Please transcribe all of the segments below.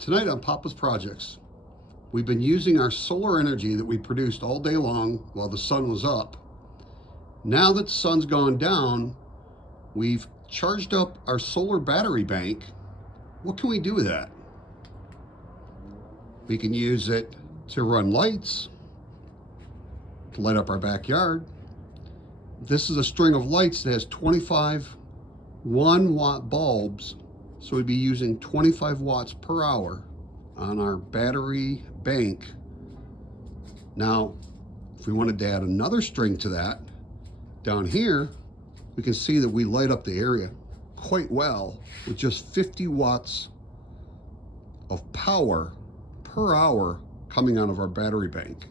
Tonight on Pappa's Projects, we've been using our solar energy that we produced all day long while the sun was up. Now that the sun's gone down, we've charged up our solar battery bank. What can we do with that? We can use it to run lights, to light up our backyard. This is a string of lights that has 25 1-watt bulbs. So we'd be using 25 watts per hour on our battery bank. Now, if we wanted to add another string to that, down here, we can see that we light up the area quite well with just 50 watts of power per hour coming out of our battery bank.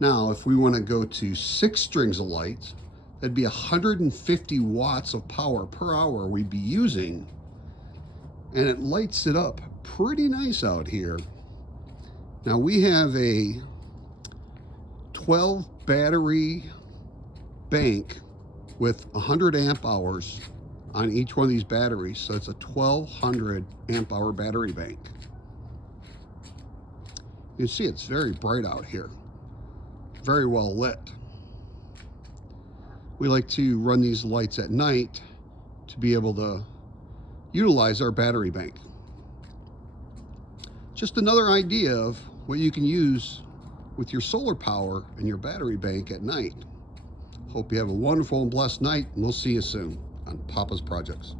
Now, if we want to go to 6 strings of lights, that'd be 150 watts of power per hour we'd be using. And it lights it up pretty nice out here. Now we have a 12 battery bank with 100 amp hours on each one of these batteries. So it's a 1200 amp hour battery bank. You can see it's very bright out here, very well lit. We like to run these lights at night to be able to utilize our battery bank. Just another idea of what you can use with your solar power and your battery bank at night. Hope you have a wonderful and blessed night, and we'll see you soon on Pappa's Projects.